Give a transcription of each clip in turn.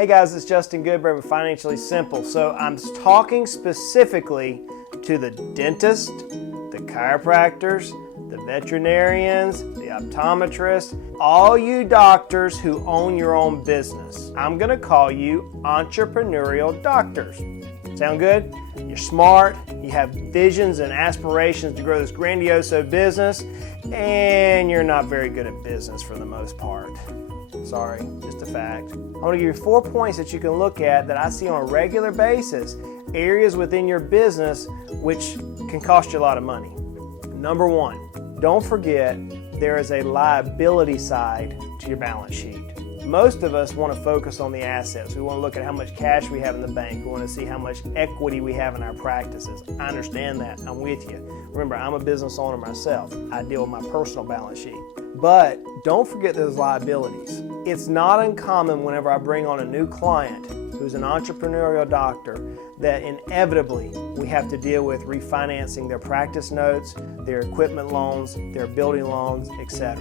Hey guys, it's Justin Goodbread with Financially Simple. So I'm talking specifically to the dentist, the chiropractors, the veterinarians, the optometrists, all you doctors who own your own business. I'm going to call you entrepreneurial doctors. Sound good? You're smart, you have visions and aspirations to grow this grandioso business, and you're not very good at business for the most part. Sorry, just a fact. I want to give you 4 points that you can look at that I see on a regular basis, areas within your business which can cost you a lot of money. Number one, don't forget there is a liability side to your balance sheet. Most of us want to focus on the assets. We want to look at how much cash we have in the bank. We want to see how much equity we have in our practices. I understand that. I'm with you. Remember, I'm a business owner myself. I deal with my personal balance sheet. But don't forget those liabilities. It's not uncommon whenever I bring on a new client who's an entrepreneurial doctor that inevitably we have to deal with refinancing their practice notes, their equipment loans, their building loans, etc.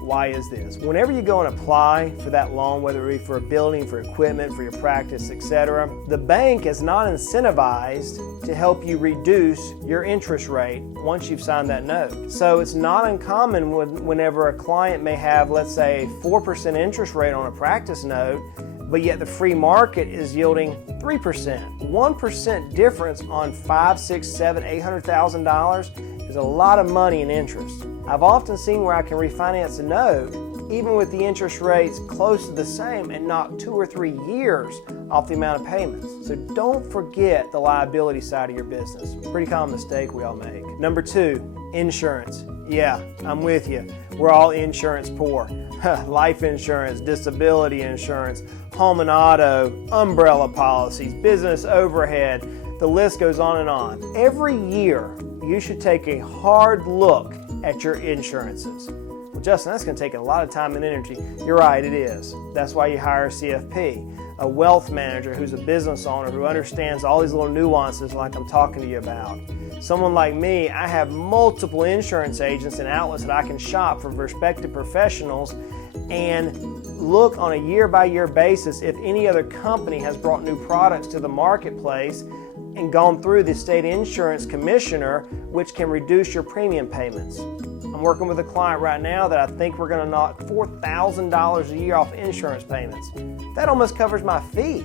Why is this? Whenever you go and apply for that loan, whether it be for a building, for equipment, for your practice, etc., the bank is not incentivized to help you reduce your interest rate once you've signed that note. So it's not uncommon whenever a client may have, let's say, a 4% interest rate on a practice note, but yet the free market is yielding 3%. 1% difference on $500,000, $600,000, $700,000, $800,000 is a lot of money in interest. I've often seen where I can refinance a note, even with the interest rates close to the same, and knock 2 or 3 years off the amount of payments. So don't forget the liability side of your business. Pretty common mistake we all make. Number 2, insurance. Yeah, I'm with you. We're all insurance poor. Life insurance, disability insurance, home and auto, umbrella policies, business overhead, the list goes on and on. Every year, you should take a hard look at your insurances. Well, Justin, that's going to take a lot of time and energy. You're right, it is. That's why you hire a CFP, a wealth manager who's a business owner who understands all these little nuances like I'm talking to you about. Someone like me, I have multiple insurance agents and outlets that I can shop for respected professionals and look on a year-by-year basis if any other company has brought new products to the marketplace and gone through the state insurance commissioner, which can reduce your premium payments. I'm working with a client right now that I think we're going to knock $4,000 a year off insurance payments. That almost covers my fee.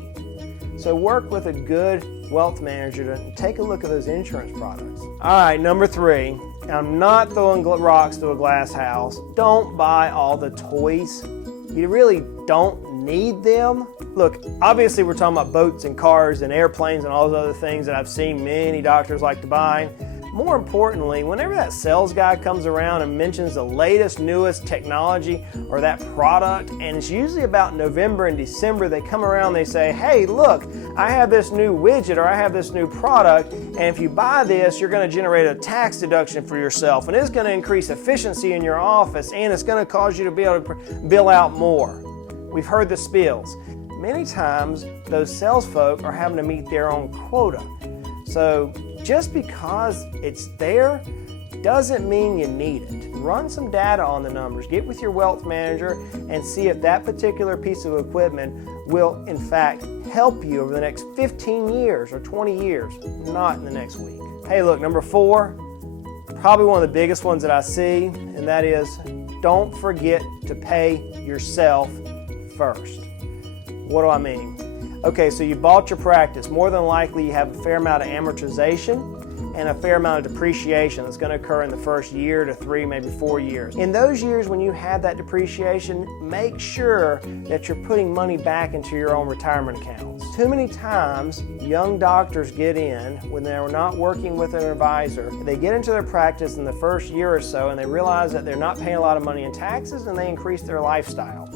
So work with a good wealth manager to take a look at those insurance products. All right, number 3, I'm not throwing rocks to a glass house. Don't buy all the toys. You really don't need them. Look, obviously we're talking about boats and cars and airplanes and all those other things that I've seen many doctors like to buy. More importantly, whenever that sales guy comes around and mentions the latest, newest technology or that product, and it's usually about November and December, they come around, they say, hey, look, I have this new widget or I have this new product, and if you buy this, you're going to generate a tax deduction for yourself, and it's going to increase efficiency in your office, and it's going to cause you to be able to bill out more. We've heard the spiels. Many times, those sales folk are having to meet their own quota. So just because it's there doesn't mean you need it. Run some data on the numbers. Get with your wealth manager and see if that particular piece of equipment will, in fact, help you over the next 15 years or 20 years, not in the next week. Hey, look, number 4, probably one of the biggest ones that I see, and that is don't forget to pay yourself first. What do I mean? Okay, so you bought your practice. More than likely you have a fair amount of amortization and a fair amount of depreciation that's going to occur in the first year to 3, maybe 4 years. In those years when you have that depreciation, make sure that you're putting money back into your own retirement accounts. Too many times, young doctors get in when they're not working with an advisor. They get into their practice in the first year or so and they realize that they're not paying a lot of money in taxes and they increase their lifestyle.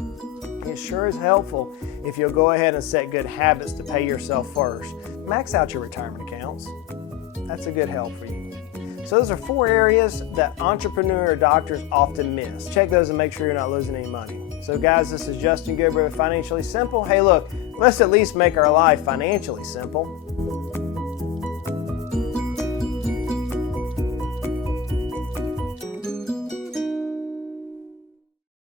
It sure is helpful if you'll go ahead and set good habits to pay yourself first. Max out your retirement accounts. That's a good help for you. So those are 4 areas that entrepreneur doctors often miss. Check those and make sure you're not losing any money. So guys, this is Justin Goodbread with Financially Simple. Hey look, let's at least make our life financially simple.